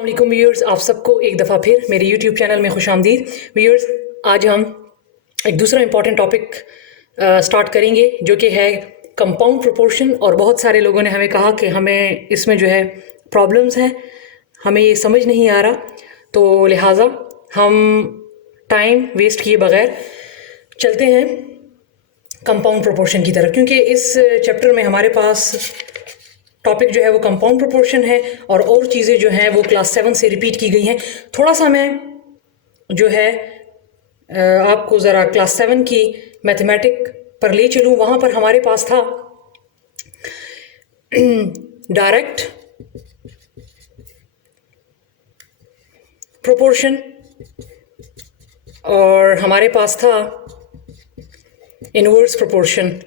वालेकुम व्यूअर्स, आप सबको एक दफ़ा फिर मेरे यूट्यूब चैनल में खुश आमदीद। व्यूअर्स, आज हम एक दूसरा इम्पॉर्टेंट टॉपिक स्टार्ट करेंगे जो कि है कंपाउंड प्रोपोर्शन। और बहुत सारे लोगों ने हमें कहा कि हमें इसमें जो है प्रॉब्लम्स हैं, हमें ये समझ नहीं आ रहा, तो लिहाजा हम टाइम वेस्ट किए बगैर चलते हैं कंपाउंड प्रोपोर्शन की तरफ, क्योंकि इस चैप्टर में हमारे पास टॉपिक जो है वो कंपाउंड प्रोपोर्शन है और चीज़ें जो हैं वो क्लास 7 से रिपीट की गई हैं। थोड़ा सा मैं जो है आपको ज़रा क्लास 7 की मैथमेटिक पर ले चलूँ। वहाँ पर हमारे पास था डायरेक्ट प्रोपोर्शन और हमारे पास था इनवर्स प्रोपोर्शन।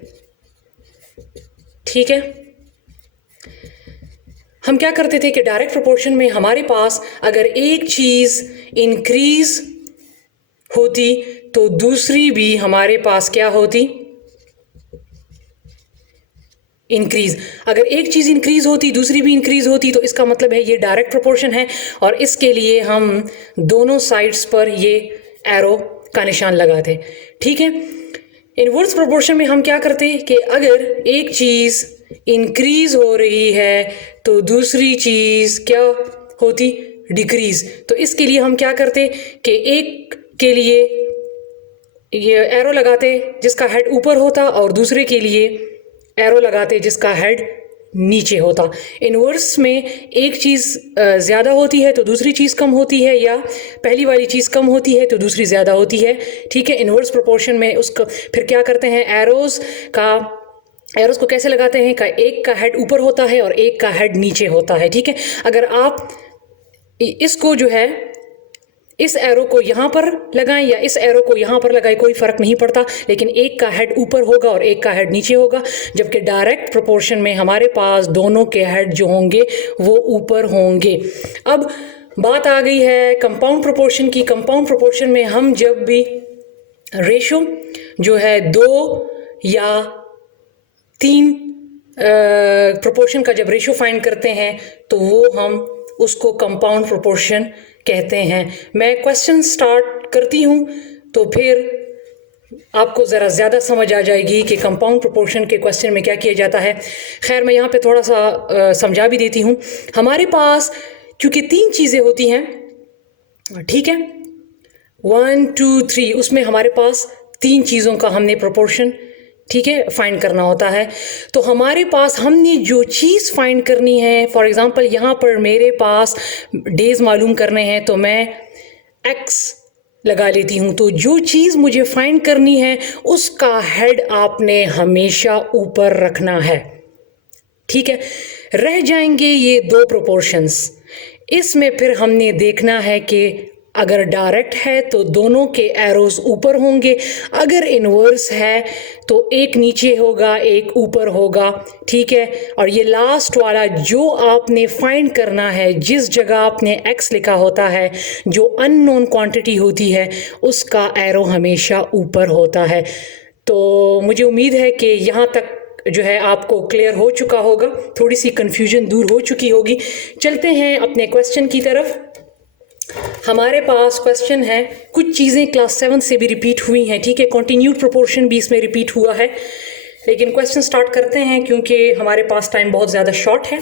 ठीक है, हम क्या करते थे कि डायरेक्ट प्रोपोर्शन में हमारे पास अगर एक चीज़ इंक्रीज होती तो दूसरी भी हमारे पास क्या होती, इंक्रीज। अगर एक चीज़ इंक्रीज होती दूसरी भी इंक्रीज होती तो इसका मतलब है ये डायरेक्ट प्रोपोर्शन है। और इसके लिए हम दोनों साइड्स पर ये एरो का निशान लगाते। ठीक है, इनवर्स प्रोपोर्शन में हम क्या करते कि अगर एक चीज़ इंक्रीज हो रही है तो दूसरी चीज़ क्या होती, डिक्रीज। तो इसके लिए हम क्या करते कि एक के लिए ये एरो लगाते जिसका हेड ऊपर होता और दूसरे के लिए एरो लगाते जिसका हेड नीचे होता। इनवर्स में एक चीज़ ज़्यादा होती है तो दूसरी चीज़ कम होती है, या पहली वाली चीज़ कम होती है तो दूसरी ज़्यादा होती है। ठीक है, इनवर्स प्रोपोर्शन में उसका फिर क्या करते हैं, एरोज़ को कैसे लगाते हैं का एक का हेड ऊपर होता है और एक का हेड नीचे होता है। ठीक है, अगर आप इसको जो है इस एरो को यहाँ पर लगाएं या इस एरो को यहाँ पर लगाएं कोई फ़र्क नहीं पड़ता, लेकिन एक का हेड ऊपर होगा और एक का हेड नीचे होगा। जबकि डायरेक्ट प्रोपोर्शन में हमारे पास दोनों के हेड जो होंगे वो ऊपर होंगे। अब बात आ गई है कंपाउंड प्रोपोर्शन की। कंपाउंड प्रोपोर्शन में हम जब भी रेशो जो है 2 या 3 प्रोपोर्शन का जब रेशो फाइंड करते हैं तो वो हम उसको कंपाउंड प्रोपोर्शन कहते हैं। मैं क्वेश्चन स्टार्ट करती हूँ तो फिर आपको ज़रा ज़्यादा समझ आ जाएगी कि कंपाउंड प्रोपोर्शन के क्वेश्चन में क्या किया जाता है। खैर, मैं यहाँ पे थोड़ा सा समझा भी देती हूँ। हमारे पास क्योंकि 3 चीज़ें होती हैं, ठीक है, 1 2 3, उसमें हमारे पास 3 चीज़ों का हमने प्रोपोर्शन, ठीक है, फाइंड करना होता है। तो हमारे पास हमने जो चीज़ फाइंड करनी है, फॉर एग्ज़ाम्पल यहाँ पर मेरे पास डेज़ मालूम करने हैं तो मैं x लगा लेती हूँ। तो जो चीज़ मुझे फाइंड करनी है उसका हेड आपने हमेशा ऊपर रखना है। ठीक है, रह जाएंगे ये 2 प्रोपोर्शंस। इसमें फिर हमने देखना है कि अगर डायरेक्ट है तो दोनों के एरोज ऊपर होंगे, अगर इनवर्स है तो एक नीचे होगा एक ऊपर होगा। ठीक है, और ये लास्ट वाला जो आपने फाइंड करना है, जिस जगह आपने x लिखा होता है, जो अननोन क्वांटिटी होती है, उसका एरो हमेशा ऊपर होता है। तो मुझे उम्मीद है कि यहाँ तक जो है आपको क्लियर हो चुका होगा, थोड़ी सी कन्फ्यूजन दूर हो चुकी होगी। चलते हैं अपने क्वेश्चन की तरफ। हमारे पास क्वेश्चन है, कुछ चीज़ें क्लास 7 से भी रिपीट हुई हैं। ठीक है, कॉन्टिन्यूड प्रोपोर्शन भी इसमें रिपीट हुआ है, लेकिन क्वेश्चन स्टार्ट करते हैं क्योंकि हमारे पास टाइम बहुत ज़्यादा शॉर्ट है।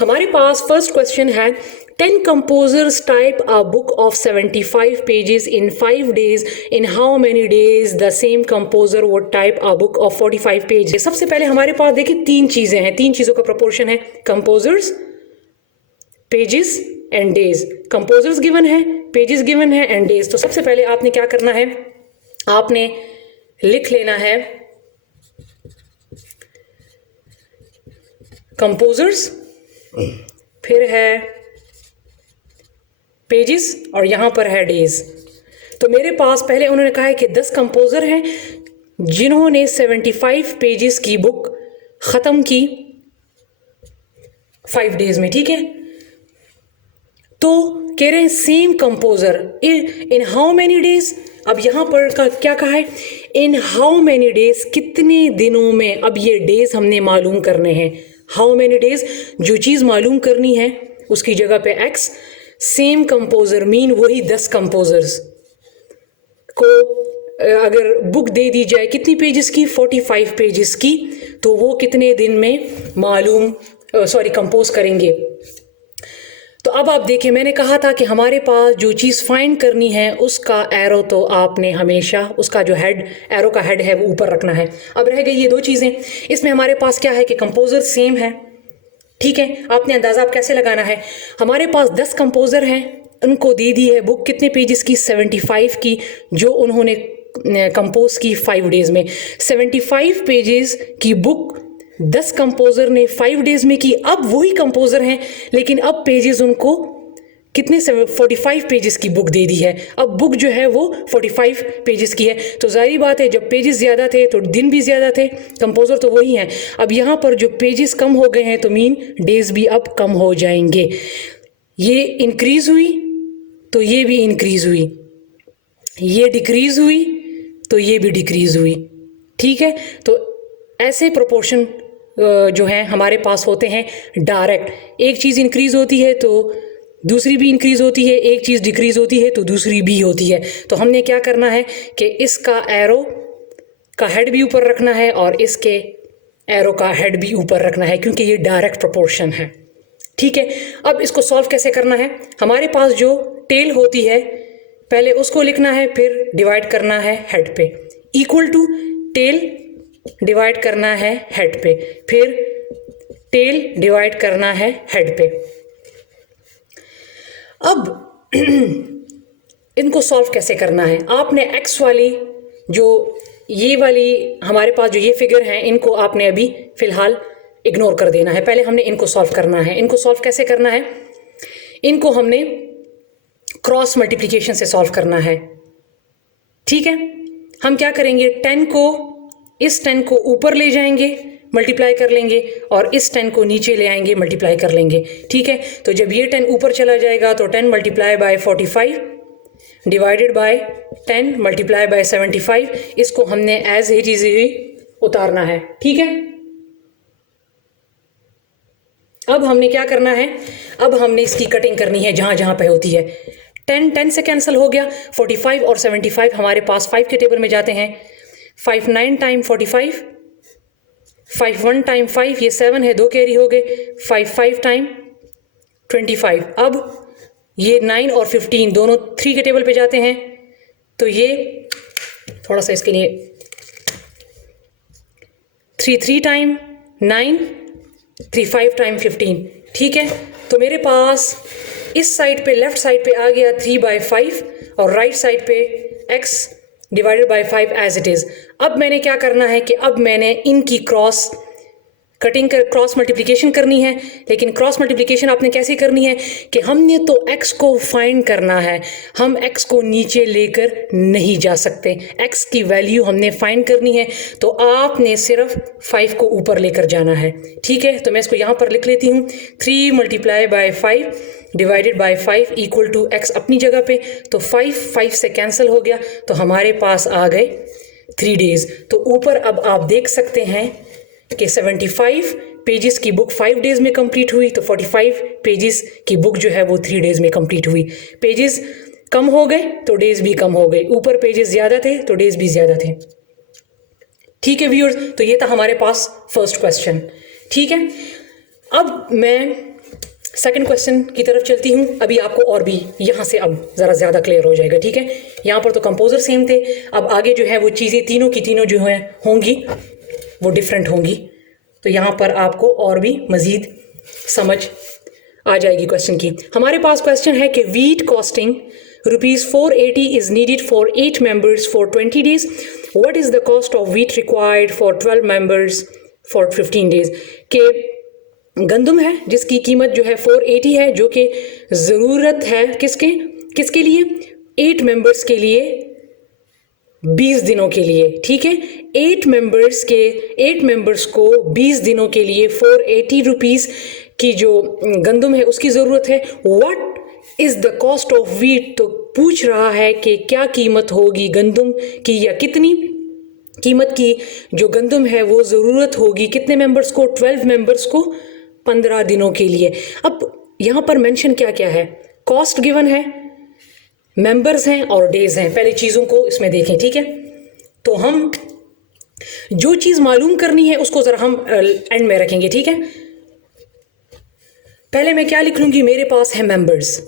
हमारे पास फर्स्ट क्वेश्चन है, 10 composers type a book of 75 pages in 5 days. In how many days the same composer would type a book of 45 pages? सबसे पहले हमारे पास देखिए 3 चीज़ें हैं, 3 चीज़ों का प्रोपोर्शन है, composers, pages and days. Composers given है, पेजेस गिवन है एंड डेज। तो सबसे पहले आपने क्या करना है, आपने लिख लेना है कंपोजर्स, फिर है पेजेस और यहां पर है डेज। तो मेरे पास पहले उन्होंने कहा है कि 10 कंपोजर हैं जिन्होंने 75 पेजेस की बुक ख़त्म की 5 डेज में। ठीक है, तो कह रहे हैं same composer in how many days. अब यहाँ पर क्या कहा है, इन हाउ मैनी डेज, कितने दिनों में। अब ये डेज हमने मालूम करने हैं, हाउ मैनी डेज, जो चीज़ मालूम करनी है उसकी जगह पे एक्स, सेम कंपोजर मीन वही 10 कंपोजर्स को अगर बुक दे दी जाए कितनी पेजेस की, 45 पेजेस की, तो वो कितने दिन में कंपोज करेंगे। तो अब आप देखिए, मैंने कहा था कि हमारे पास जो चीज़ फाइंड करनी है उसका एरो तो आपने हमेशा उसका जो हेड, एरो का हेड है वो ऊपर रखना है। अब रह गई ये दो चीज़ें। इसमें हमारे पास क्या है कि कंपोजर सेम है, ठीक है। आपने अंदाज़ा आप कैसे लगाना है, हमारे पास 10 कंपोजर हैं, उनको दे दी है बुक कितने पेजेस की, 75 की, जो उन्होंने कंपोज की 5 डेज़ में। 75 पेजेस की बुक 10 कंपोजर ने 5 डेज़ में की। अब वही कंपोजर हैं लेकिन अब पेजेस उनको कितने 45 पेजेस की बुक दे दी है। अब बुक जो है वो 45 पेजेस की है, तो जाहिर बात है जब पेजेस ज़्यादा थे तो दिन भी ज़्यादा थे, कंपोजर तो वही हैं। अब यहाँ पर जो पेजेस कम हो गए हैं तो मीन डेज़ भी अब कम हो जाएंगे। ये इंक्रीज़ हुई तो ये भी इंक्रीज़ हुई, ये डिक्रीज़ हुई तो ये भी डिक्रीज़ हुई, ठीक है। तो ऐसे प्रोपोर्शन जो हैं हमारे पास होते हैं डायरेक्ट। एक चीज़ इंक्रीज़ होती है तो दूसरी भी इंक्रीज़ होती है, एक चीज़ डिक्रीज़ होती है तो दूसरी भी होती है। तो हमने क्या करना है कि इसका एरो का हेड भी ऊपर रखना है और इसके एरो का हेड भी ऊपर रखना है, क्योंकि ये डायरेक्ट प्रोपोर्शन है, ठीक है। अब इसको सॉल्व कैसे करना है, हमारे पास जो टेल होती है पहले उसको लिखना है, फिर डिवाइड करना है हेड पे, इक्वल टू टेल डिवाइड करना है हेड पे, फिर टेल डिवाइड करना है हेड पे। अब इनको सॉल्व कैसे करना है, आपने एक्स वाली जो ये वाली हमारे पास जो ये फिगर हैं इनको आपने अभी फ़िलहाल इग्नोर कर देना है। पहले हमने इनको सॉल्व करना है। इनको सॉल्व कैसे करना है, इनको हमने क्रॉस मल्टीप्लिकेशन से सॉल्व करना है, ठीक है। हम क्या करेंगे, 10 को इस 10 को ऊपर ले जाएंगे, मल्टीप्लाई कर लेंगे, और इस 10 को नीचे ले आएंगे, मल्टीप्लाई कर लेंगे, ठीक है। तो जब ये 10 ऊपर चला जाएगा तो 10 multiply by 45 divided by 10 multiply by 75, इसको हमने एज इट इज ही उतारना है, ठीक है। अब हमने क्या करना है, अब हमने इसकी कटिंग करनी है जहाँ जहाँ पे होती है। 10 से कैंसिल हो गया, 45 और 75 हमारे पास 5 के टेबल में जाते हैं। 5 9 टाइम 45, 5 1 टाइम 5, ये 7 है, 2 कैरी हो गए, 5 5 टाइम 25। अब ये 9 और 15 दोनों 3 के टेबल पे जाते हैं, तो ये थोड़ा सा इसके लिए 3 3 टाइम 9, 3 5 टाइम 15, ठीक है। तो मेरे पास इस साइड पे लेफ्ट साइड पे आ गया 3/5 और राइट साइड पे x divided by 5 as it is. अब मैंने क्या करना है कि अब मैंने इनकी क्रॉस कटिंग कर क्रॉस मल्टीप्लिकेशन करनी है। लेकिन क्रॉस मल्टीप्लिकेशन आपने कैसे करनी है कि हमने तो x को फाइंड करना है, हम x को नीचे लेकर नहीं जा सकते, x की वैल्यू हमने फाइंड करनी है, तो आपने सिर्फ 5 को ऊपर लेकर जाना है, ठीक है। तो मैं इसको यहाँ पर लिख लेती हूँ, 3 multiply by 5 divided by 5 equal to x अपनी जगह पे, तो 5 से कैंसिल हो गया, तो हमारे पास आ गए 3 डेज़। तो ऊपर अब आप देख सकते हैं कि 75 पेजेस की बुक 5 डेज़ में कंप्लीट हुई, तो 45 पेजेस की बुक जो है वो 3 डेज़ में कंप्लीट हुई। पेजेस कम हो गए तो डेज़ भी कम हो गए, ऊपर पेजेस ज़्यादा थे तो डेज़ भी ज़्यादा थे, ठीक है व्यूअर्स। तो ये था हमारे पास फर्स्ट क्वेश्चन, ठीक है। अब मैं सेकंड क्वेश्चन की तरफ चलती हूँ। अभी आपको और भी यहाँ से अब ज़रा ज़्यादा क्लियर हो जाएगा, ठीक है। यहाँ पर तो कंपोजर सेम थे, अब आगे जो है वो चीज़ें तीनों की तीनों जो हैं होंगी वो डिफरेंट होंगी, तो यहाँ पर आपको और भी मज़ीद समझ आ जाएगी क्वेश्चन की। हमारे पास क्वेश्चन है कि wheat costing ₹480 is needed for 8 members for 20 days, what is the cost of wheat required for 12 members for 15 days. के गंदम है जिसकी कीमत जो है 480 है, जो कि ज़रूरत है किसके लिए, 8 मेंबर्स के लिए 20 दिनों के लिए, ठीक है। 8 मेंबर्स को 20 दिनों के लिए 480 रुपीज़ की जो गंदम है उसकी ज़रूरत है। What is the cost of wheat, तो पूछ रहा है कि क्या कीमत होगी गंदम की, या कितनी कीमत की जो गंदम है वो ज़रूरत होगी कितने मेंबर्स को, 12 मेंबर्स को 15 दिनों के लिए। अब यहाँ पर मेंशन क्या क्या है, कॉस्ट गिवन है, मेंबर्स हैं और डेज हैं। पहले चीज़ों को इसमें देखें, ठीक है। तो हम जो चीज़ मालूम करनी है उसको ज़रा हम एंड में रखेंगे, ठीक है। पहले मैं क्या लिख लूँगी, मेरे पास है मेंबर्स,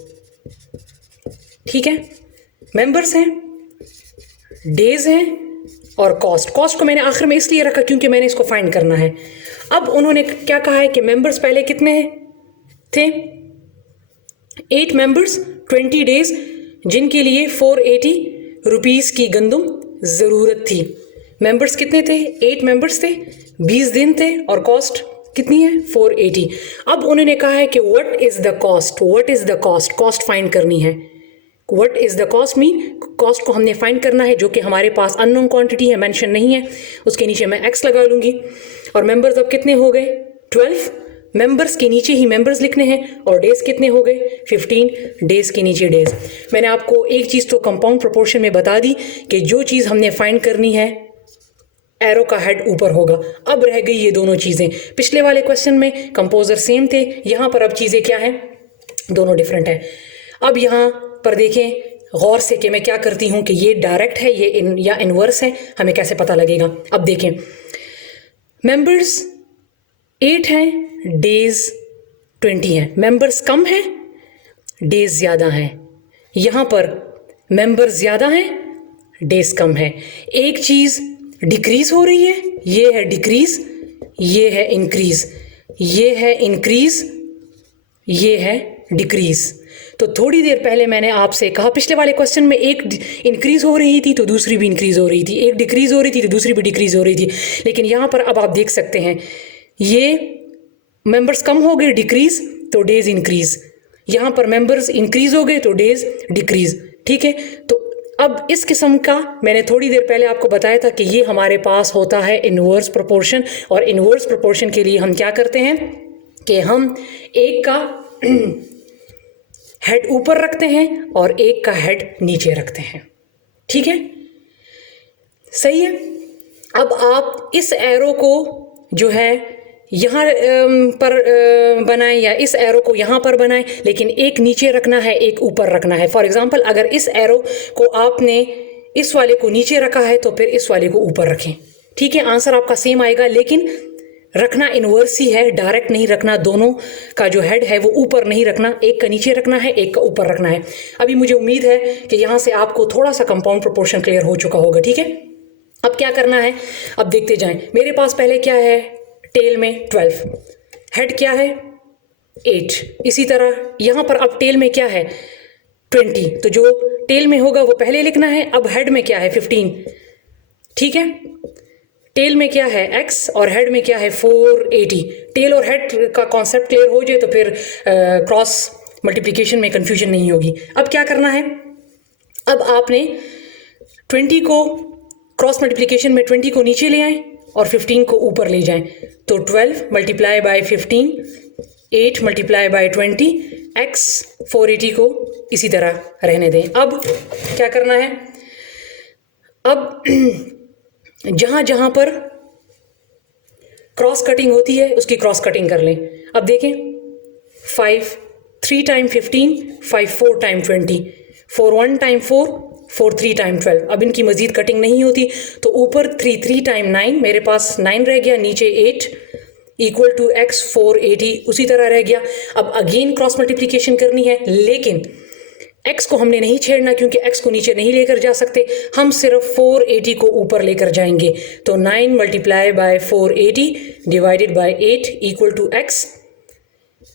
ठीक है। मेंबर्स हैं, डेज हैं और कॉस्ट। कॉस्ट को मैंने आखिर में इसलिए रखा क्योंकि मैंने इसको फाइंड करना है। अब उन्होंने क्या कहा है कि मेंबर्स पहले कितने थे, 8 मेंबर्स, 20 डेज, जिनके लिए 480 रुपीज़ की गंदम ज़रूरत थी। मेंबर्स कितने थे, 8 मेंबर्स थे, 20 दिन थे और कॉस्ट कितनी है, 480। अब उन्होंने कहा है कि what is the cost, what is the cost, cost find करनी है। What is the cost mean cost को हमने फाइंड करना है, जो कि हमारे पास अननोन क्वांटिटी है, मेंशन नहीं है। उसके नीचे मैं एक्स लगा लूँगी। और मेंबर्स अब कितने हो गए, 12। मेंबर्स के नीचे ही मेंबर्स लिखने हैं और डेज कितने हो गए, 15। डेज के नीचे डेज। मैंने आपको एक चीज़ तो कंपाउंड प्रोपोर्शन में बता दी कि जो चीज़ हमने फाइंड करनी है एरो का हेड ऊपर होगा। अब रह गई ये दोनों चीज़ें। पिछले वाले क्वेश्चन में कंपोजर सेम थे, यहाँ पर अब चीज़ें क्या हैं, दोनों डिफरेंट हैं। अब यहाँ पर देखें गौर से कि मैं क्या करती हूँ कि ये डायरेक्ट है ये या इनवर्स है, हमें कैसे पता लगेगा। अब देखें मेंबर्स 8 हैं, डेज 20 हैं। मेंबर्स कम हैं, डेज ज़्यादा हैं। यहाँ पर मेंबर्स ज़्यादा हैं, डेज कम है। एक चीज़ डिक्रीज हो रही है, ये है डिक्रीज, ये है इंक्रीज, ये है इंक्रीज, ये है डिक्रीज। तो थोड़ी देर पहले मैंने आपसे कहा पिछले वाले क्वेश्चन में एक इंक्रीज हो रही थी तो दूसरी भी इंक्रीज हो रही थी, एक डिक्रीज हो रही थी तो दूसरी भी डिक्रीज हो रही थी। लेकिन यहाँ पर अब आप देख सकते हैं ये मेंबर्स कम हो गए, डिक्रीज, तो डेज इंक्रीज। यहाँ पर मेंबर्स इंक्रीज हो गए तो डेज डिक्रीज, ठीक है। तो अब इस किस्म का मैंने थोड़ी देर पहले आपको बताया था कि ये हमारे पास होता है इनवर्स प्रोपोर्शन। और इनवर्स प्रोपोर्शन के लिए हम क्या करते हैं कि हम एक का हेड ऊपर रखते हैं और एक का हेड नीचे रखते हैं, ठीक है, सही है। अब आप इस एरो को जो है यहाँ पर बनाएं या इस एरो को यहाँ पर बनाएं, लेकिन एक नीचे रखना है, एक ऊपर रखना है। फॉर एग्जांपल अगर इस एरो को आपने इस वाले को नीचे रखा है तो फिर इस वाले को ऊपर रखें, ठीक है। आंसर आपका सेम आएगा, लेकिन रखना इनवर्स ही है, डायरेक्ट नहीं रखना। दोनों का जो हेड है वो ऊपर नहीं रखना, एक का नीचे रखना है, एक का ऊपर रखना है। अभी मुझे उम्मीद है कि यहाँ से आपको थोड़ा सा कंपाउंड प्रोपोर्शन क्लियर हो चुका होगा, ठीक है। अब क्या करना है, अब देखते जाएं। मेरे पास पहले क्या है, टेल में 12, हेड क्या है 8। इसी तरह यहाँ पर अब टेल में क्या है 20, तो जो टेल में होगा वो पहले लिखना है। अब हेड में क्या है 15, ठीक है। टेल में क्या है x और हेड में क्या है 480। टेल और हेड का कॉन्सेप्ट क्लियर हो जाए तो फिर क्रॉस मल्टीप्लिकेशन में कंफ्यूजन नहीं होगी। अब क्या करना है, अब आपने 20 को क्रॉस मल्टीप्लिकेशन में 20 को नीचे ले आएं और 15 को ऊपर ले जाएं। तो 12 multiply by 15, 8 multiply by 20, x 480 को इसी तरह रहने दें। अब क्या करना है, अब जहाँ जहाँ पर क्रॉस कटिंग होती है उसकी क्रॉस कटिंग कर लें। अब देखें 5 3 टाइम 15, 5 4 टाइम 20, 4 1 टाइम 4, 4 3 टाइम 12। अब इनकी मजीद कटिंग नहीं होती तो ऊपर 3 3 टाइम 9, मेरे पास 9 रह गया, नीचे 8 इक्वल टू x 480 उसी तरह रह गया। अब अगेन क्रॉस मल्टीप्लिकेशन करनी है, लेकिन x को हमने नहीं छेड़ना क्योंकि x को नीचे नहीं लेकर जा सकते, हम सिर्फ 480 को ऊपर लेकर जाएंगे। तो 9 multiply by 480 divided by 8 equal to x।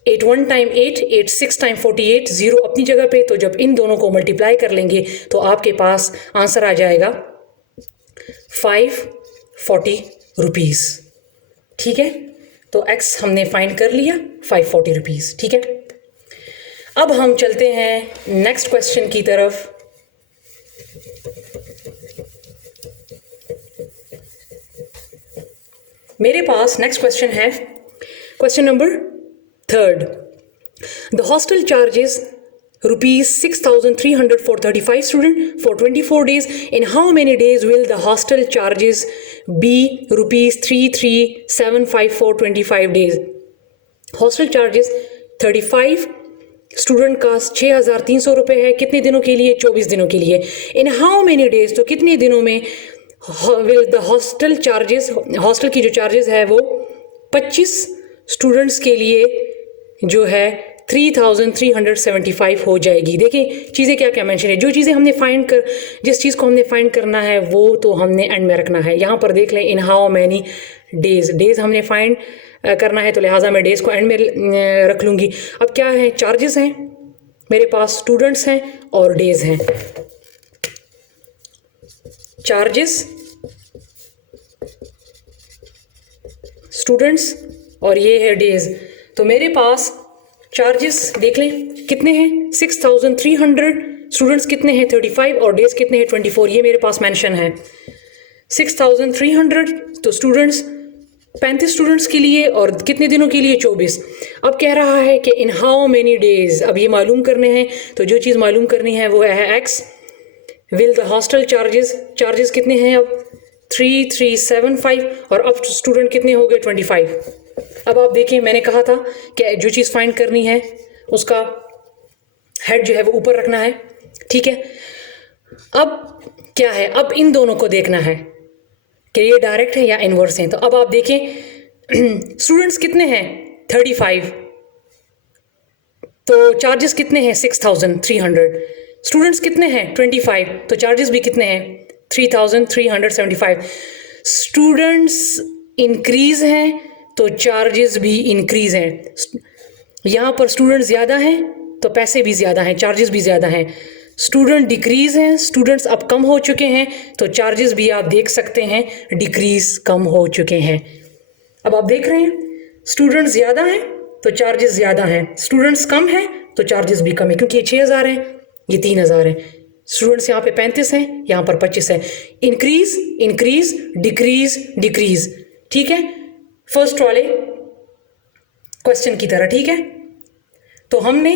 8 1 time 8, 8 6 time 48, 0 अपनी जगह पे। तो जब इन दोनों को मल्टीप्लाई कर लेंगे तो आपके पास आंसर आ जाएगा 540 रुपीज़, ठीक है। तो x हमने फाइंड कर लिया 540 रुपीज़, ठीक है। अब हम चलते हैं नेक्स्ट क्वेश्चन की तरफ। मेरे पास नेक्स्ट क्वेश्चन है question number 3rd। The hostel charges ₹6,300 for 35 students for 24 days. In how many days will the hostel charges be ₹3,375 for 25 days? Hostel charges 35 student का 6,300 रुपये है। कितने दिनों के लिए? 24 दिनों के लिए। इन हाउ मेनी डेज, तो कितने दिनों में will the hostel charges, hostel की जो चार्जेस है वो 25 स्टूडेंट्स के लिए जो है 3,375 हो जाएगी। देखिए चीज़ें क्या क्या मेंशन है, जो चीज़ें हमने फाइंड कर, जिस चीज़ को हमने फाइंड करना है वो तो हमने एंड में रखना है। यहाँ पर देख लें, in how many days, days हमने फाइंड करना है तो लिहाजा मैं डेज को एंड में रख लूँगी। अब क्या है, चार्जेस हैं मेरे पास, स्टूडेंट्स हैं और डेज हैं। चार्जेस, स्टूडेंट्स और ये है डेज। तो मेरे पास चार्जेस देख लें कितने हैं, 6,300, स्टूडेंट्स कितने हैं 35 और डेज कितने हैं 24, ये मेरे पास मेंशन है। 6,300 तो स्टूडेंट्स 35 स्टूडेंट्स के लिए और कितने दिनों के लिए 24। अब कह रहा है कि इन हाउ मेनी डेज, अब ये मालूम करने हैं तो जो चीज़ मालूम करनी है वो है x. Will the hostel charges, charges कितने हैं अब 3,375 और अब स्टूडेंट कितने हो गए 25। अब आप देखिए मैंने कहा था कि जो चीज़ फाइंड करनी है उसका हेड जो है वो ऊपर रखना है, ठीक है। अब क्या है, अब इन दोनों को देखना है कि ये डायरेक्ट है या इनवर्स हैं। तो अब आप देखें स्टूडेंट्स कितने हैं 35, तो चार्जेस कितने हैं 6,300, स्टूडेंट्स कितने हैं 25, तो चार्जेस भी कितने हैं 3,375। स्टूडेंट्स इंक्रीज हैं तो चार्जेस भी इंक्रीज हैं। यहाँ पर स्टूडेंट्स ज़्यादा हैं तो पैसे भी ज़्यादा हैं, चार्जेस भी ज़्यादा हैं। स्टूडेंट डिक्रीज हैं, स्टूडेंट्स अब कम हो चुके हैं तो चार्जेस भी आप देख सकते हैं डिक्रीज, कम हो चुके हैं। अब आप देख रहे हैं स्टूडेंट्स ज़्यादा हैं तो चार्जेस ज़्यादा हैं, स्टूडेंट्स कम हैं तो चार्जेस भी कम है, क्योंकि ये 6,000 है ये 3,000 है। स्टूडेंट्स यहाँ पे 35 हैं, यहाँ पर 25 है। इंक्रीज इंक्रीज डिक्रीज डिक्रीज, ठीक है, फर्स्ट वाले क्वेश्चन की तरह, ठीक है। तो हमने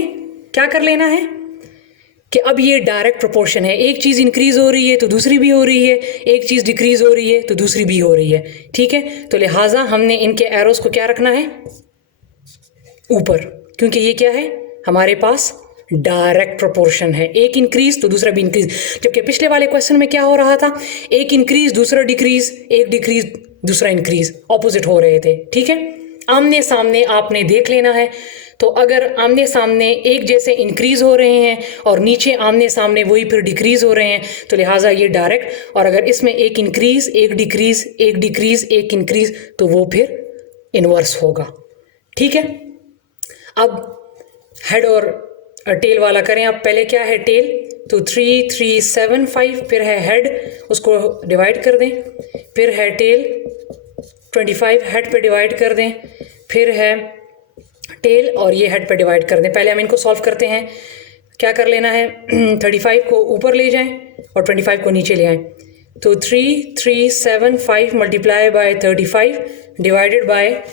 क्या कर लेना है कि अब ये डायरेक्ट प्रोपोर्शन है, एक चीज़ इंक्रीज हो रही है तो दूसरी भी हो रही है, एक चीज़ डिक्रीज हो रही है तो दूसरी भी हो रही है, ठीक है। तो लिहाजा हमने इनके एरोस को क्या रखना है ऊपर, क्योंकि ये क्या है हमारे पास डायरेक्ट प्रोपोर्शन है, एक इंक्रीज तो दूसरा भी इंक्रीज। जबकि पिछले वाले क्वेश्चन में क्या हो रहा था, एक इंक्रीज दूसरा डिक्रीज, एक डिक्रीज दूसरा इंक्रीज, ऑपोजिट हो रहे थे, ठीक है। आमने सामने आपने देख लेना है। तो अगर आमने सामने एक जैसे इंक्रीज हो रहे हैं और नीचे आमने सामने वही फिर डिक्रीज हो रहे हैं तो लिहाजा ये डायरेक्ट, और अगर इसमें एक इंक्रीज एक डिक्रीज एक डिक्रीज एक इंक्रीज तो वो फिर इनवर्स होगा, ठीक है। अब हेड और टेल वाला करें। अब पहले क्या है टेल, तो 3,375, फिर है हेड, उसको डिवाइड कर दें, फिर है टेल 25 हेड पे डिवाइड कर दें, फिर है टेल और ये हेड पे डिवाइड कर दें। पहले हम इनको सॉल्व करते हैं। क्या कर लेना है 35 को ऊपर ले जाएं और 25 को नीचे ले आएं। तो 3,375 multiply by 35 divided by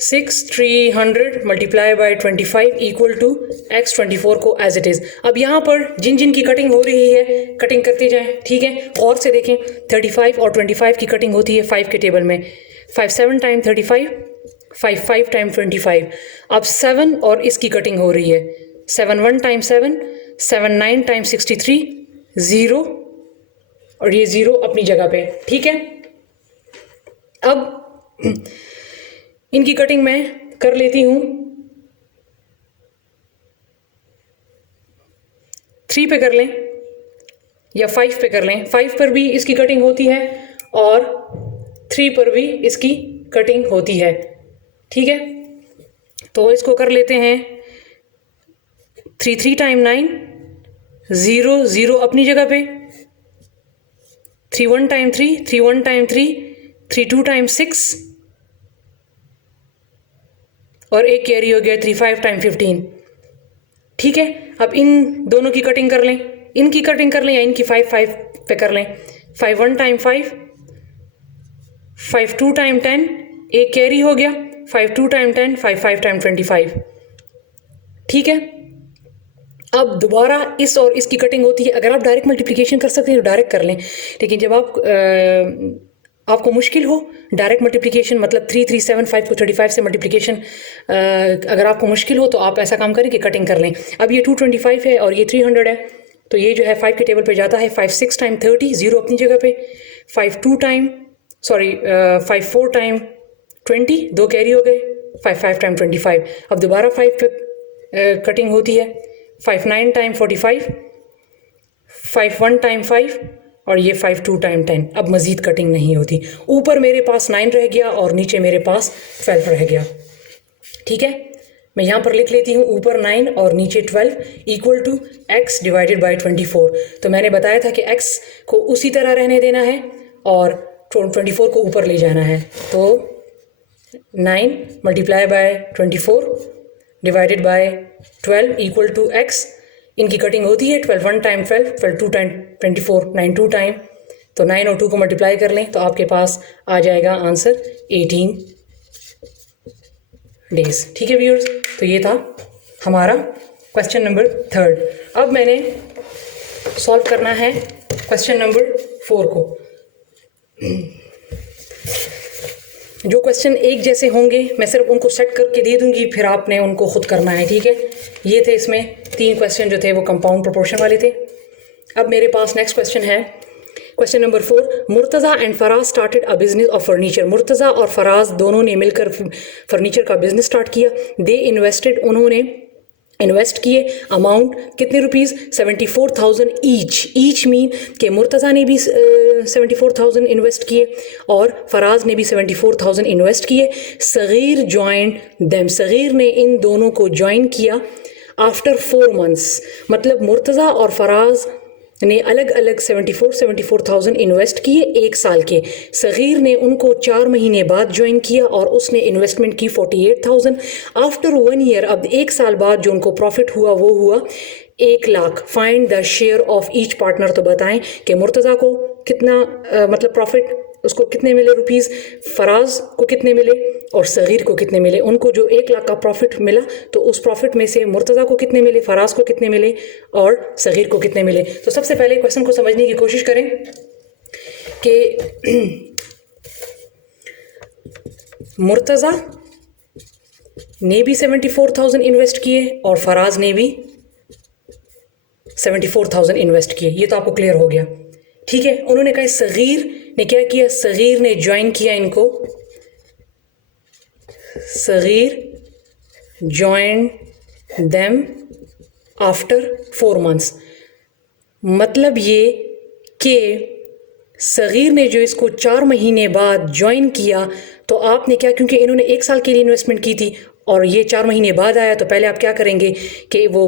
6,300 multiply by 25 equal to x 24 को एज इट इज़। अब यहाँ पर जिन जिन की कटिंग हो रही है कटिंग करते जाएं, ठीक है। और से देखें 35 और 25 की कटिंग होती है 5 के टेबल में, 5 7 टाइम 35, 5 5 टाइम 25। अब 7 और इसकी कटिंग हो रही है, 7 1 टाइम 7, 7 9 टाइम 63, 0 और ये 0 अपनी जगह पे, ठीक है। अब इनकी कटिंग मैं कर लेती हूँ 3 पे कर लें या 5 पे कर लें। 5 पर भी इसकी कटिंग होती है और 3 पर भी इसकी कटिंग होती है, ठीक है। तो इसको कर लेते हैं 3 3 टाइम 9, 0 0 अपनी जगह पे, 3 1 टाइम 3, 3 1 टाइम 3, 3 2 टाइम 6 और एक कैरी हो गया 3 5 टाइम 15, ठीक है। अब इन दोनों की कटिंग कर लें, इनकी कटिंग कर लें या इनकी 5 5 पे कर लें। 5 1 टाइम 5, 5 2 टाइम 10, एक कैरी हो गया, 5 2 टाइम 10, 5 5 टाइम 25, ठीक है। अब दोबारा इस और इसकी कटिंग होती है। अगर आप डायरेक्ट मल्टीप्लिकेशन कर सकते हैं तो डायरेक्ट कर लें, लेकिन जब आप आपको मुश्किल हो डायरेक्ट मल्टीप्लिकेशन, मतलब 3375 को 35 से मल्टीप्लिकेशन अगर आपको मुश्किल हो तो आप ऐसा काम करें कि कटिंग कर लें। अब ये 225 है और ये 300 है, तो ये जो है 5 के टेबल पे जाता है। 5 6 टाइम 30, 0 अपनी जगह पे। 5 2 टाइम 5 4 टाइम 20, 2 कैरी हो गए। 5 5 टाइम 25। अब दोबारा 5 पे कटिंग होती है। 5 9 टाइम 45, 5 1 टाइम 5 और ये 5 2 टाइम 10। अब मज़ीद कटिंग नहीं होती। ऊपर मेरे पास 9 रह गया और नीचे मेरे पास 12 रह गया। ठीक है, मैं यहाँ पर लिख लेती हूँ ऊपर 9 और नीचे 12 equal to x divided by 24। तो मैंने बताया था कि x को उसी तरह रहने देना है और 24 को ऊपर ले जाना है। तो 9 multiply by 24 divided by 12 equal to x। इनकी कटिंग होती है 12 1 टाइम 12, 12 2 टाइम 24, 9 2 टाइम। तो 9 और 2 को मल्टीप्लाई कर लें तो आपके पास आ जाएगा आंसर 18 डेज। ठीक है व्यूअर्स, तो ये था हमारा क्वेश्चन नंबर 3। अब मैंने सॉल्व करना है क्वेश्चन नंबर 4 को। जो क्वेश्चन एक जैसे होंगे मैं सिर्फ उनको सेट करके दे दूंगी, फिर आपने उनको खुद करना है। ठीक है, ये थे इसमें 3 क्वेश्चन जो थे वो कंपाउंड प्रोपोर्शन वाले थे। अब मेरे पास नेक्स्ट क्वेश्चन है, question number 4। Murtaza and Faraz started a business of furniture. Murtaza और फराज दोनों ने मिलकर फर्नीचर का बिजनेस स्टार्ट किया। दे इन्वेस्टेड, उन्होंने इन्वेस्ट किए। अमाउंट कितने रुपीज़? 74,000 ईच मीन कि मुर्तज़ा ने भी 74,000 इन्वेस्ट किए और फराज ने भी 74,000 इन्वेस्ट किए। सगीर जॉइंड देम, सगीर ने इन दोनों को ज्वाइन किया आफ्टर 4 मंथ्स। मतलब मुर्तज़ा और फराज ने अलग अलग 74,000 इन्वेस्ट किए 1 साल के। सगीर ने उनको 4 महीने बाद ज्वाइन किया और उसने इन्वेस्टमेंट की 48,000। आफ्टर 1 ईयर, अब 1 साल बाद जो उनको प्रॉफिट हुआ वो हुआ 1 lakh. Find the share of each partner. तो बताएं कि मुर्तज़ा को कितना मतलब प्रॉफिट उसको कितने मिले रुपीज़, फराज को कितने मिले और सगीर को कितने मिले। उनको जो 1 लाख का प्रॉफिट मिला तो उस प्रॉफिट में से मुर्तज़ा को कितने मिले, फराज को कितने मिले और सगीर को कितने मिले। तो सबसे पहले क्वेश्चन को समझने की कोशिश करें कि मुर्तज़ा ने भी 74,000 इन्वेस्ट किए और फराज ने भी 74,000 इन्वेस्ट किए। ये तो आपको क्लियर हो गया। ठीक है, उन्होंने कहा सगीर ने क्या किया, सगीर ने ज्वाइन किया इनको, Sagir join them after 4 months. मतलब ये कि सगीर ने जो इसको 4 महीने बाद ज्वाइन किया तो आपने क्या, क्योंकि इन्होंने 1 साल के लिए इन्वेस्टमेंट की थी और ये 4 महीने बाद आया, तो पहले आप क्या करेंगे कि वो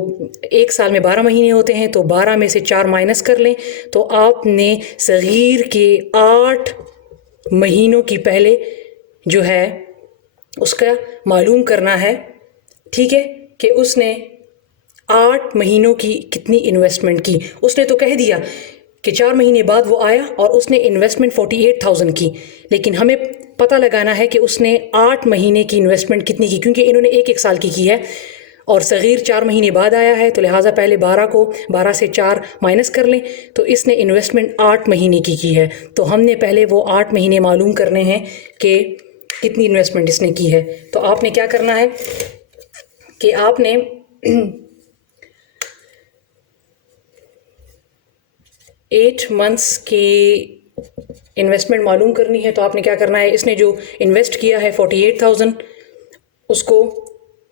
1 साल में 12 महीने होते हैं तो 12 में से 4 माइनस कर लें। तो आपने सगीर के 8 महीनों की पहले जो है उसका मालूम करना है। ठीक है, कि उसने 8 महीनों की कितनी इन्वेस्टमेंट की। उसने तो कह दिया कि 4 महीने बाद वो आया और उसने इन्वेस्टमेंट 48,000 की, लेकिन हमें पता लगाना है कि उसने 8 महीने की इन्वेस्टमेंट कितनी की, क्योंकि इन्होंने 1 साल की है और सगीर 4 महीने बाद आया है, तो लिहाजा पहले 12 से 4 माइनस कर लें। तो इसने इन्वेस्टमेंट 8 महीने की है, तो हमने पहले वो 8 महीने मालूम करने हैं कि कितनी इन्वेस्टमेंट इसने की है। तो आपने क्या करना है कि आपने 8 मंथ्स की इन्वेस्टमेंट मालूम करनी है। तो आपने क्या करना है, इसने जो इन्वेस्ट किया है 48,000 उसको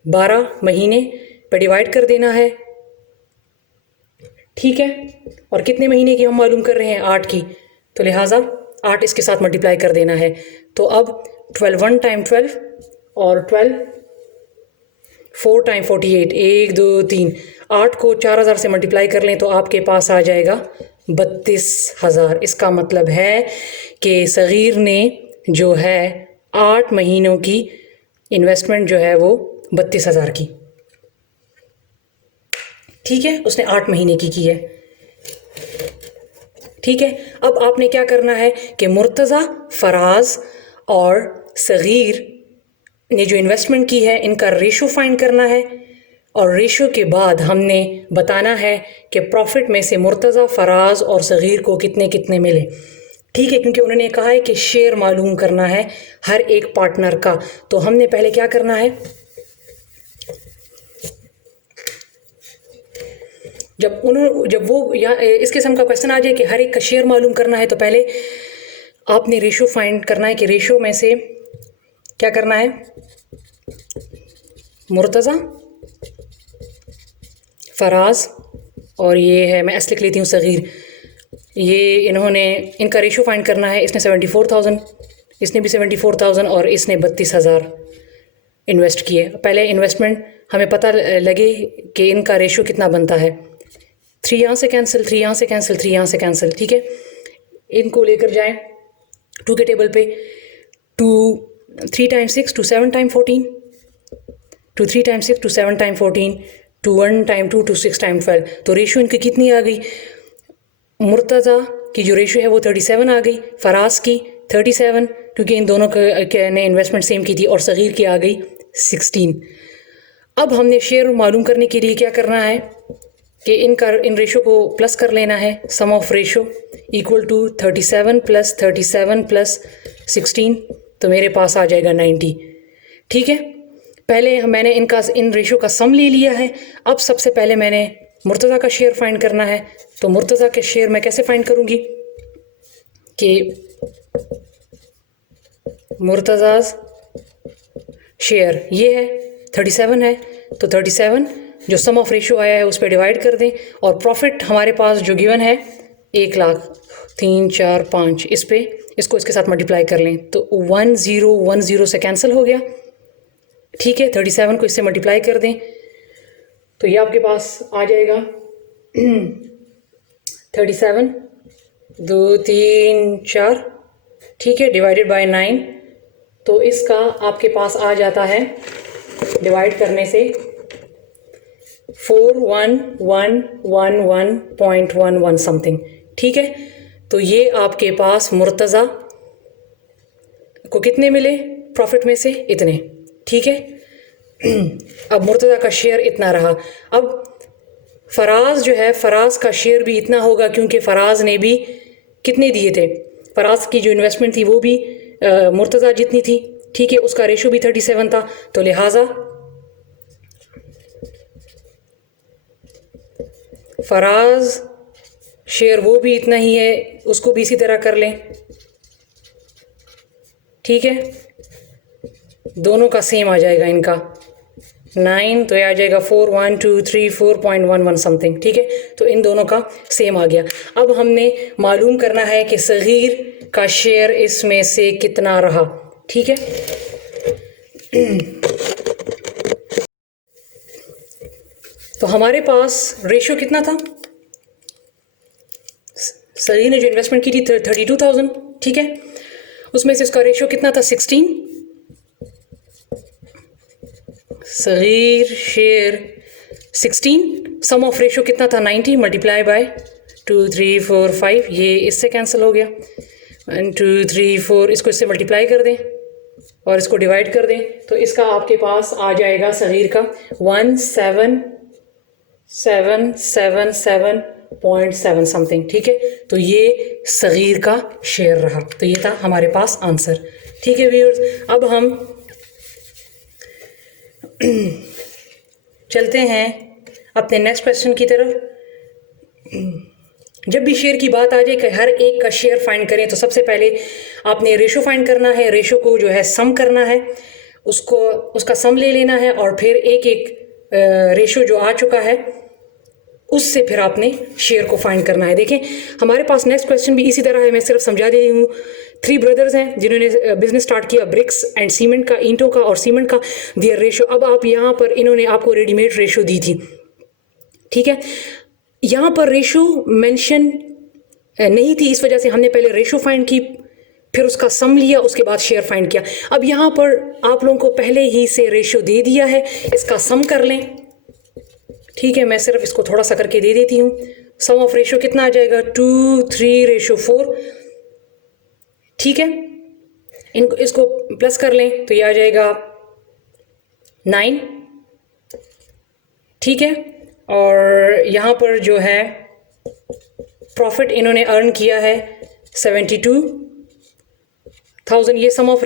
12 महीने पे डिवाइड कर देना है। ठीक है, और कितने महीने की हम मालूम कर रहे हैं, 8 की, तो लिहाजा 8 इसके साथ मल्टीप्लाई कर देना है। तो अब 12 1 टाइम 12 और 12 4 टाइम 48, 1 2 3, 8 को 4,000 से मल्टीप्लाई कर लें तो आपके पास आ जाएगा 32,000। इसका मतलब है कि सगीर ने जो है 8 महीनों की इन्वेस्टमेंट जो है वो 32,000 की। ठीक है, उसने 8 महीने की है। ठीक है, अब आपने क्या करना है कि मुर्तज़ा, फराज और सगीर ने जो इन्वेस्टमेंट की है इनका रेशो फाइंड करना है और रेशो के बाद हमने बताना है कि प्रॉफिट में से मुर्तज़ा, फराज और सगीर को कितने कितने मिले। ठीक है, क्योंकि उन्होंने कहा है कि शेयर मालूम करना है हर एक पार्टनर का। तो हमने पहले क्या करना है, जब वो या इस किस्म का क्वेश्चन आ जाए कि हर एक का शेयर मालूम करना है, तो पहले आपने रेशो फाइंड करना है कि रेशो में से क्या करना है, मुर्तज़ा, फराज और ये है, मैं एस लिख लेती हूँ, सगीर, ये इनका रेशो फाइंड करना है। इसने 74,000, इसने भी 74,000 और इसने 32,000 इन्वेस्ट किए। पहले इन्वेस्टमेंट हमें पता लगे कि इनका रेशो कितना बनता है। 3 यहाँ से कैंसिल, 3 यहाँ से कैंसिल, 3 यहाँ से कैंसिल। ठीक है, इनको लेकर जाएं 2 के टेबल पे। 3 time 6 to 7 time 14, 3 time 6 to 7 time 14, 1 time 2 to 6 time 12। तो रेशो इनकी कितनी आ गई, मुर्तज़ा की जो रेशो है वो 37 आ गई, फराज की 37 क्योंकि इन दोनों ने इन्वेस्टमेंट सेम की थी, और सगीर की आ गई 16। अब हमने शेयर मालूम करने के लिए क्या करना है कि इन रेशो को प्लस कर लेना है। Sum of ratio equal to 37 plus 37 plus 16, तो मेरे पास आ जाएगा 90। ठीक है, पहले मैंने इन रेशो का सम ले लिया है। अब सबसे पहले मैंने मुर्तज़ा का शेयर फाइंड करना है। तो मुर्तज़ा के शेयर मैं कैसे फाइंड करूँगी कि मुर्तज़ाज़ शेयर ये है 37 है, तो 37 जो सम ऑफ रेशो आया है उस पर डिवाइड कर दें, और प्रॉफिट हमारे पास जो गिवन है 1,03,4,5, इसको इसके साथ मल्टीप्लाई कर लें तो 1010 से कैंसिल हो गया। ठीक है, 37 को इससे मल्टीप्लाई कर दें तो ये आपके पास आ जाएगा 37 2 3 4, ठीक है, डिवाइडेड बाय 9। तो इसका आपके पास आ जाता है डिवाइड करने से 4111.11 समथिंग। ठीक है, तो ये आपके पास मुर्तज़ा को कितने मिले प्रॉफिट में से, इतने। ठीक है, अब मुर्तज़ा का शेयर इतना रहा। अब फराज जो है, फराज का शेयर भी इतना होगा क्योंकि फराज ने भी कितने दिए थे, फराज की जो इन्वेस्टमेंट थी वो भी मुर्तज़ा जितनी थी। ठीक है, उसका रेशो भी 37 था, तो लिहाजा फराज शेयर वो भी इतना ही है, उसको भी इसी तरह कर लें। ठीक है, दोनों का सेम आ जाएगा, इनका 9 तो ये आ जाएगा 4 1 2 3 4.11 समथिंग। ठीक है, तो इन दोनों का सेम आ गया। अब हमने मालूम करना है कि सगीर का शेयर इसमें से कितना रहा। ठीक है, तो हमारे पास रेशो कितना था, सगीर ने जो इन्वेस्टमेंट की थी 32,000। ठीक है, उसमें से इसका रेशो कितना था 16। Sagir share 16, some of ratio कितना था 90 मल्टीप्लाई बाय 2 3 4 5, ये इससे कैंसिल हो गया। 1 2 3 4, इसको इससे मल्टीप्लाई कर दें और इसको डिवाइड कर दें तो इसका आपके पास आ जाएगा सगीर का 1777.7 समथिंग। ठीक है, तो ये सगीर का शेयर रहा। तो ये था हमारे पास आंसर। ठीक है व्यूअर्स, अब हम चलते हैं अपने नेक्स्ट क्वेश्चन की तरफ। जब भी शेयर की बात आ जाए कि हर एक का शेयर फाइंड करें तो सबसे पहले आपने रेशो फाइंड करना है। रेशो को जो है सम करना है, उसका सम ले लेना है और फिर एक एक रेशो जो आ चुका है उससे फिर आपने शेयर को फाइंड करना है। देखें हमारे पास नेक्स्ट क्वेश्चन भी इसी तरह है, मैं सिर्फ समझा दे रही हूँ। 3 ब्रदर्स हैं जिन्होंने बिजनेस स्टार्ट किया ब्रिक्स एंड सीमेंट का, ईंटों का और सीमेंट का। दियर रेशो, अब आप यहाँ पर इन्होंने आपको रेडीमेड रेशो दी थी। ठीक है, यहाँ पर रेशो मेंशन नहीं थी, इस वजह से हमने पहले रेशो फाइंड की, फिर उसका सम लिया, उसके बाद शेयर फाइंड किया। अब यहाँ पर आप लोगों को पहले ही से रेशो दे दिया है, इसका सम कर लें। ठीक है, मैं सिर्फ इसको थोड़ा सा करके दे देती हूँ। सम ऑफ रेशो कितना आ जाएगा 2 3 रेशो 4। ठीक है, इसको प्लस कर लें तो ये आ जाएगा 9। ठीक है, और यहाँ पर जो है प्रॉफिट इन्होंने अर्न किया है 72,000। ये सम ऑफ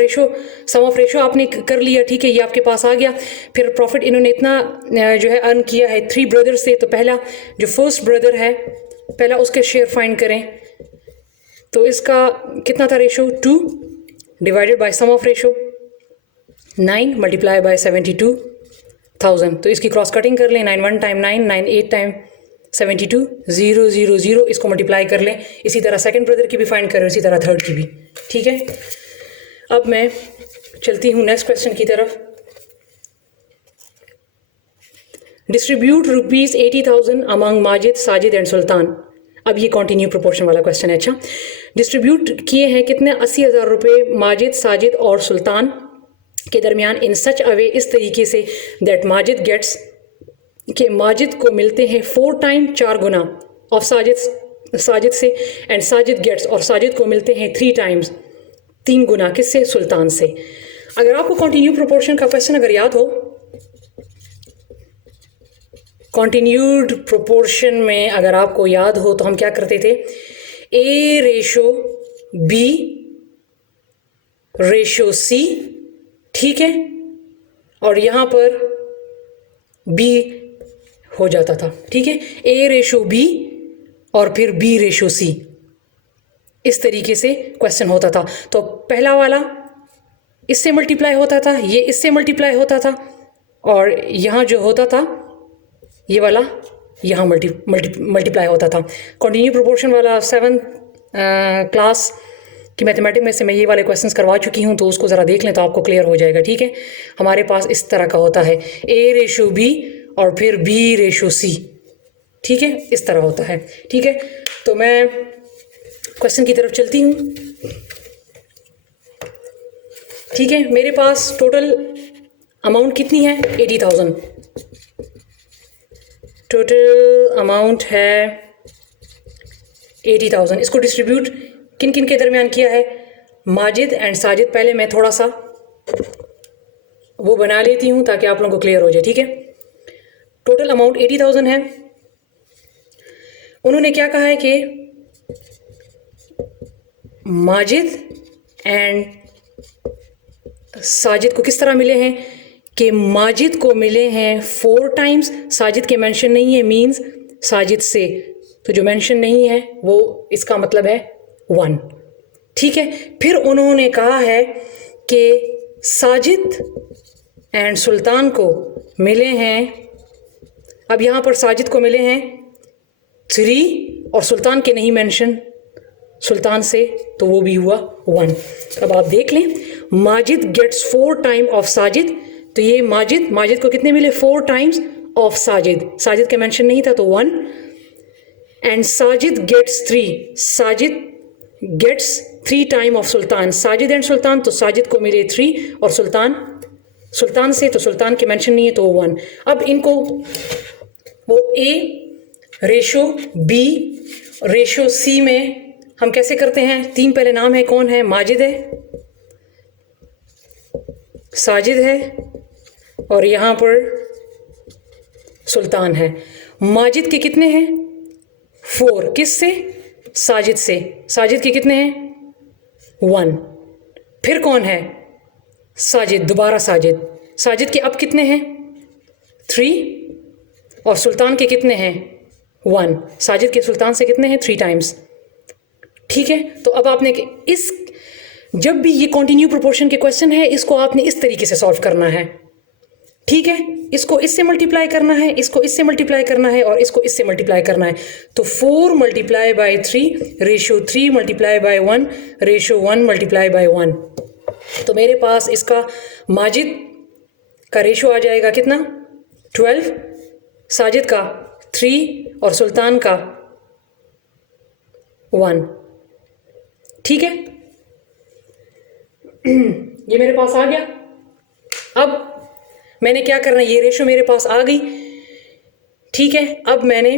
रेशो आपने कर लिया, ठीक है, ये आपके पास आ गया। फिर प्रॉफिट इन्होंने इतना जो है अर्न किया है 3 ब्रदर से, तो पहला जो फर्स्ट ब्रदर है पहला उसके शेयर फाइंड करें। तो इसका कितना था ratio, 2 divided by some of ratio 9 multiply by 72,000। तो इसकी क्रॉस कटिंग कर लें, 9 1 टाइम 9, 9 8 टाइम 72, 0 0 0, इसको मल्टीप्लाई कर लें। इसी तरह सेकंड ब्रदर की भी फाइंड करें, इसी तरह थर्ड की भी, ठीक है। अब मैं चलती हूँ नेक्स्ट क्वेश्चन की तरफ। Distribute rupees 80,000 among Majid, Sajid and Sultan. अब ये कॉन्टिन्यू प्रोपोर्शन वाला क्वेश्चन है। अच्छा, डिस्ट्रीब्यूट किए हैं कितने, 80,000 रुपये माजिद, साजिद और सुल्तान के दरमियान इन सच अवे, इस तरीके से दैट माजिद गेट्स, कि माजिद को मिलते हैं 4 टाइम 4 गुना ऑफ साजिद से, एंड साजिद गेट्स, और साजिद को मिलते हैं 3 टाइम्स 3 गुना किससे, सुल्तान से। अगर आपको कॉन्टिन्यू प्रोपोर्शन का क्वेश्चन अगर याद हो, कॉन्टिन्यूड प्रोपोर्शन में अगर आपको याद हो तो हम क्या करते थे, A ratio B ratio C, ठीक है, और यहाँ पर B हो जाता था, ठीक है, A रेशो B और फिर B रेशो C, इस तरीके से क्वेश्चन होता था। तो पहला वाला इससे मल्टीप्लाई होता था, ये इससे मल्टीप्लाई होता था, और यहाँ जो होता था ये वाला यहाँ मल्टीप्लाई होता था। कॉन्टिन्यू प्रोपोर्शन वाला 7th क्लास की मैथमेटिक्स में से मैं ये वाले क्वेश्चंस करवा चुकी हूँ, तो उसको ज़रा देख लें तो आपको क्लियर हो जाएगा, ठीक है। हमारे पास इस तरह का होता है A रेशो B और फिर B रेशो C, ठीक है, इस तरह होता है, ठीक है। तो मैं क्वेश्चन की तरफ चलती हूँ, ठीक है। मेरे पास टोटल अमाउंट कितनी है, 80,000। टोटल अमाउंट है 80,000। इसको डिस्ट्रीब्यूट किन किन के दरमियान किया है, माजिद एंड साजिद। पहले मैं थोड़ा सा वो बना लेती हूँ ताकि आप लोगों को क्लियर हो जाए, ठीक है। टोटल अमाउंट 80,000 है। उन्होंने क्या कहा है कि माजिद एंड साजिद को किस तरह मिले हैं, कि माजिद को मिले हैं 4 टाइम्स, साजिद के मेंशन नहीं है, मींस साजिद से, तो जो मेंशन नहीं है वो इसका मतलब है 1, ठीक है। फिर उन्होंने कहा है कि साजिद एंड सुल्तान को मिले हैं, अब यहाँ पर साजिद को मिले हैं 3 और सुल्तान के नहीं मेंशन, सुल्तान से, तो वो भी हुआ 1। अब आप देख लें, Majid gets 4 time of Sajid, तो ये माजिद को कितने मिले, 4 टाइम्स ऑफ साजिद के मेंशन नहीं था तो 1, and Sajid gets 3, Sajid gets 3 time of Sultan, Sajid and Sultan, तो साजिद को मिले 3 और सुल्तान से, तो सुल्तान के मेंशन नहीं है तो 1। अब इनको वो A ratio B ratio C में हम कैसे करते हैं, 3 पहले नाम है, कौन है, माजिद है, साजिद है और यहाँ पर सुल्तान है। माजिद के कितने हैं, 4, किस से, साजिद से, साजिद के कितने हैं, 1। फिर कौन है, साजिद, दोबारा साजिद के अब कितने हैं, 3 और सुल्तान के कितने हैं, 1। साजिद के सुल्तान से कितने हैं, 3 टाइम्स, ठीक है। तो अब आपने जब भी ये कॉन्टिन्यू प्रोपोर्शन के क्वेश्चन है, इसको आपने इस तरीके से सॉल्व करना है, ठीक है। इसको इससे मल्टीप्लाई करना है, इसको इससे मल्टीप्लाई करना है और इसको इससे मल्टीप्लाई करना है। तो 4 multiply by 3 ratio 3 multiply by 1 ratio 1 multiply by 1। तो मेरे पास इसका माजिद का रेशो आ जाएगा कितना, 12, साजिद का 3 और सुल्तान का 1, ठीक है। ये मेरे पास आ गया। अब मैंने क्या करना है, ये रेशो मेरे पास आ गई, ठीक है। अब मैंने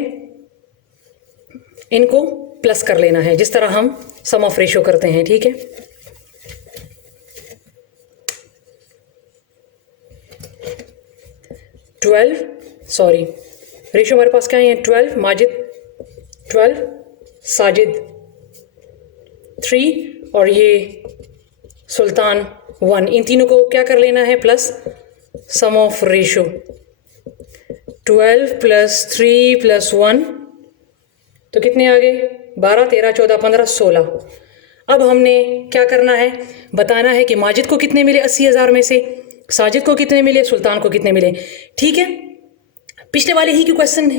इनको प्लस कर लेना है, जिस तरह हम सम ऑफ रेशो करते हैं, ठीक है। रेशो हमारे पास क्या है, 12 माजिद 12 साजिद 3 और ये सुल्तान 1, इन तीनों को क्या कर लेना है प्लस सम ऑफ रेशो 12 + 3 + 1 तो कितने आ गए 12 13 14 15 16। अब हमने क्या करना है, बताना है कि माजिद को कितने मिले 80,000 में से, साजिद को कितने मिले, सुल्तान को कितने मिले। ठीक है, पिछले वाले ही के क्वेश्चन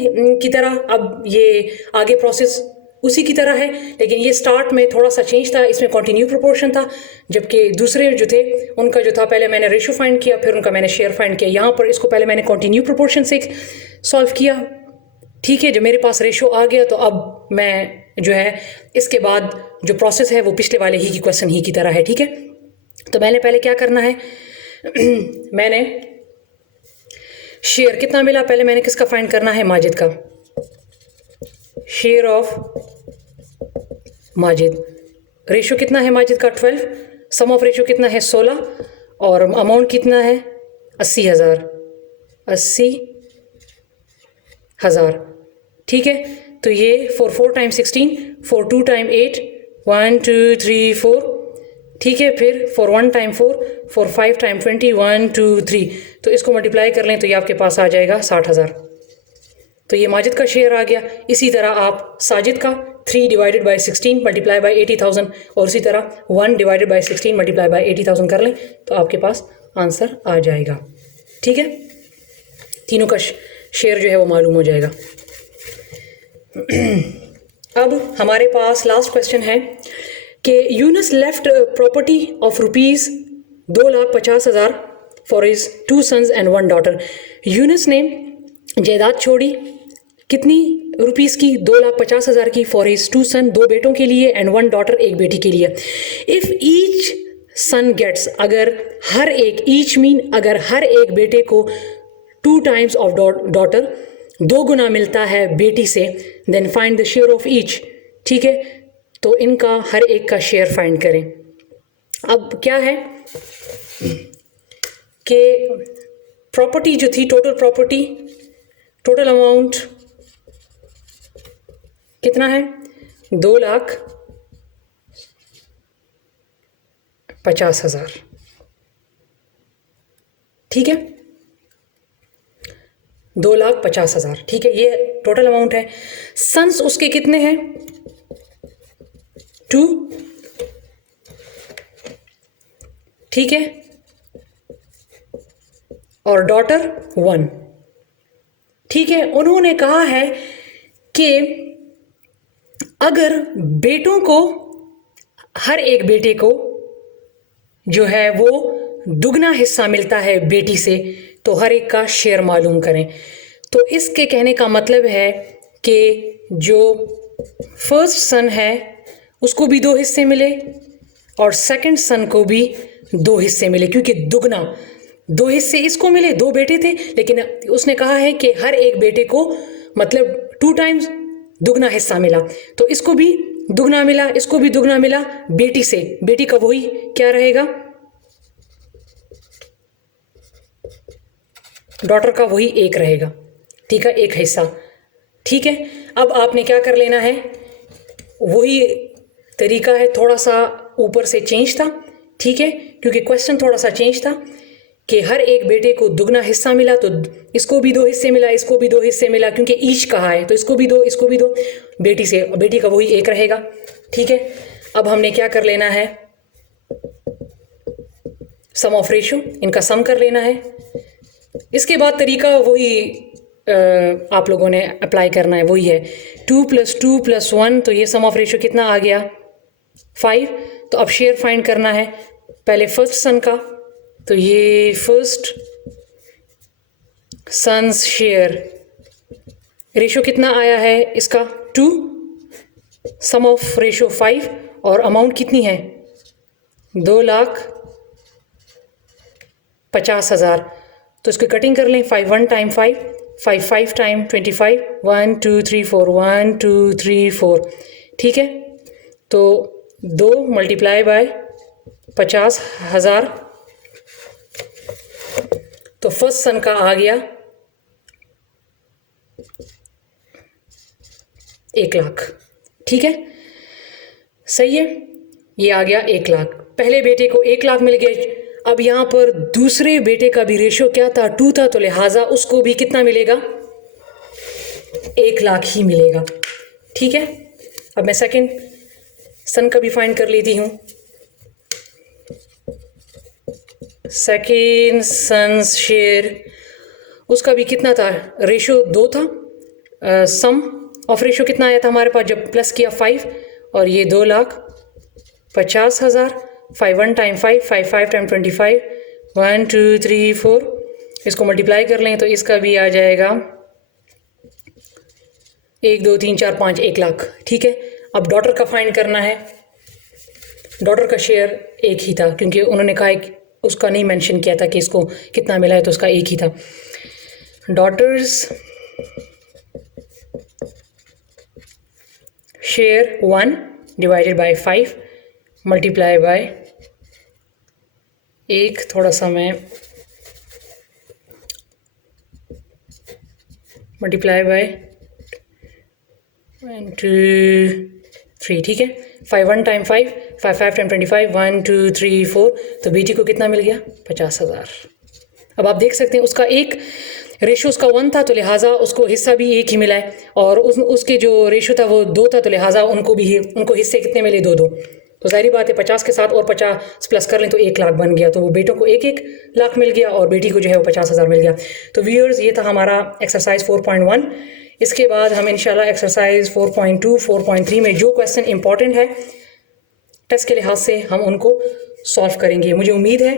की तरह अब ये आगे प्रोसेस उसी की तरह है, लेकिन ये स्टार्ट में थोड़ा सा चेंज था, इसमें कंटिन्यू प्रोपोर्शन था, जबकि दूसरे जो थे उनका जो था पहले मैंने रेशो फाइंड किया, फिर उनका मैंने शेयर फाइंड किया। यहाँ पर इसको पहले मैंने कंटिन्यू प्रोपोर्शन से सॉल्व किया। ठीक है, जब मेरे पास रेशो आ गया तो अब मैं जो है इसके बाद जो प्रोसेस है वो पिछले वाले ही की क्वेश्चन ही की तरह है। ठीक है, तो मैंने पहले क्या करना है मैंने शेयर कितना मिला, पहले मैंने किसका फाइंड करना है, माजिद का, शेयर ऑफ माजिद। रेशो कितना है माजिद का 12, सम ऑफ रेशो कितना है 16 और अमाउंट कितना है 80,000, 80,000। ठीक है, तो ये 4 4 टाइम 16, 4 2 टाइम 8, 1 2 3 4। ठीक है, फिर 4 1 टाइम 4, 4 5 टाइम 20, 1 2 3। तो इसको मल्टीप्लाई कर लें तो ये आपके पास आ जाएगा 60,000। तो ये माजिद का शेयर आ गया। इसी तरह आप साजिद का 3 डिवाइडेड बाई 16 मल्टीप्लाई बाई 80,000 और इसी तरह 1 डिवाइडेड बाई 16 मल्टीप्लाई बाई 80,000 कर लें तो आपके पास आंसर आ जाएगा। ठीक है, तीनों का शेयर जो है वो मालूम हो जाएगा। अब हमारे पास लास्ट क्वेश्चन है कि Yunus left property of ₹2,50,000 for his 2 sons and 1 daughter. Yunus ने जायदाद छोड़ी कितनी रुपीस की, 2,50,000 की, फॉर हिज 2 सन, 2 बेटों के लिए, एंड 1 डॉटर, एक बेटी के लिए। इफ़ ईच सन गेट्स, अगर हर एक, ईच मीन अगर हर एक बेटे को 2 टाइम्स ऑफ डॉटर, 2 गुना मिलता है बेटी से, then find the share of each. ठीक है, तो इनका हर एक का शेयर फाइंड करें। अब क्या है कि प्रॉपर्टी जो थी, टोटल प्रॉपर्टी, टोटल अमाउंट कितना है 2,50,000। ठीक है, 2,50,000। ठीक है, ये टोटल अमाउंट है। सन्स उसके कितने हैं 2। ठीक है, और डॉटर 1। ठीक है, उन्होंने कहा है कि अगर बेटों को, हर एक बेटे को जो है वो दुगना हिस्सा मिलता है बेटी से, तो हर एक का शेयर मालूम करें। तो इसके कहने का मतलब है कि जो फर्स्ट सन है उसको भी 2 हिस्से मिले और सेकंड सन को भी 2 हिस्से मिले, क्योंकि दुगना 2 हिस्से इसको मिले, 2 बेटे थे, लेकिन उसने कहा है कि हर एक बेटे को मतलब 2 टाइम्स दुगना हिस्सा मिला, तो इसको भी दुगना मिला, इसको भी दुगना मिला बेटी से। बेटी का वही क्या रहेगा, डॉटर का वही एक रहेगा। ठीक है, एक हिस्सा। ठीक है, अब आपने क्या कर लेना है, वही तरीका है, थोड़ा सा ऊपर से चेंज था। ठीक है, क्योंकि क्वेश्चन थोड़ा सा चेंज था कि हर एक बेटे को दुगना हिस्सा मिला, तो इसको भी 2 हिस्से मिला, इसको भी 2 हिस्से मिला, क्योंकि ईच कहा है, तो इसको भी 2, इसको भी 2, बेटी से, बेटी का वही एक रहेगा। ठीक है, अब हमने क्या कर लेना है, सम ऑफ रेशो, इनका सम कर लेना है। इसके बाद तरीका वही आप लोगों ने अप्लाई करना है, वही है 2 + 2 + 1, तो ये सम ऑफ रेशो कितना आ गया 5। तो अब शेयर फाइंड करना है, पहले फर्स्ट सन का, तो ये फर्स्ट सन्स शेयर, रेशो कितना आया है इसका 2, सम ऑफ रेशो 5 और अमाउंट कितनी है 2,50,000। तो इसकी कटिंग कर लें, 5 1 टाइम 5, 5 5 टाइम 25, 1 2 3 4, 1 2 3 4। ठीक है, तो 2 मल्टीप्लाई बाय 50,000, तो फर्स्ट सन का आ गया 1 लाख। ठीक है, सही है। ये आ गया 1 लाख। पहले बेटे को 1 लाख मिल गया। अब यहाँ पर दूसरे बेटे का भी रेशियो क्या था, 2 था, तो लिहाजा उसको भी कितना मिलेगा, 1 लाख ही मिलेगा। ठीक है, अब मैं सेकंड सन का भी फाइंड कर लेती हूँ। सेकंड सन्स शेयर, उसका भी कितना था, रेशियो 2 था। सम ऑफ रेशियो कितना आया था हमारे पास जब प्लस किया 5, और ये 2,50,000। 5 1 टाइम 5, 5 5 टाइम 25, 1 2 3 4, इसको मल्टीप्लाई कर लें तो इसका भी आ जाएगा 1 2 3 4 5, 1 लाख। ठीक है, अब डॉटर का फाइंड करना है। डॉटर का शेयर 1 ही था, क्योंकि उन्होंने कहा है, उसका नहीं मेंशन किया था कि इसको कितना मिला है, तो उसका 1 ही था। Daughters share 1 divided by 5 multiply by 1, थोड़ा सा मैं मल्टीप्लाई बाय 1 2 3। ठीक है, 5 1 टाइम 5, 5 5 टाइम 25, 1 2 3 4, तो बेटी को कितना मिल गया, 50,000। अब आप देख सकते हैं उसका एक रेशो उसका 1 था, तो लिहाजा उसको हिस्सा भी 1 ही मिला है, और उसके जो रेशो था वो 2 था, तो लिहाजा उनको हिस्से कितने मिले, 2 2। तो जाहिर बात है 50 के साथ और 50 प्लस कर लें तो 1 लाख बन गया। तो वो बेटों को 1 लाख मिल गया और बेटी को जो है वो 50,000 मिल गया। तो व्यूअर्स, ये था हमारा एक्सरसाइज 4.1। इसके बाद हम इंशाल्लाह एक्सरसाइज 4.2 4.3 में जो क्वेश्चन इंपॉर्टेंट है टेस्ट के लिहाज से हम उनको सॉल्व करेंगे। मुझे उम्मीद है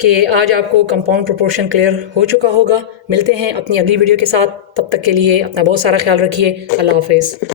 कि आज आपको कंपाउंड प्रोपोर्शन क्लियर हो चुका होगा। मिलते हैं अपनी अगली वीडियो के साथ, तब तक के लिए अपना बहुत सारा ख्याल रखिए। अल्लाह हाफिज़।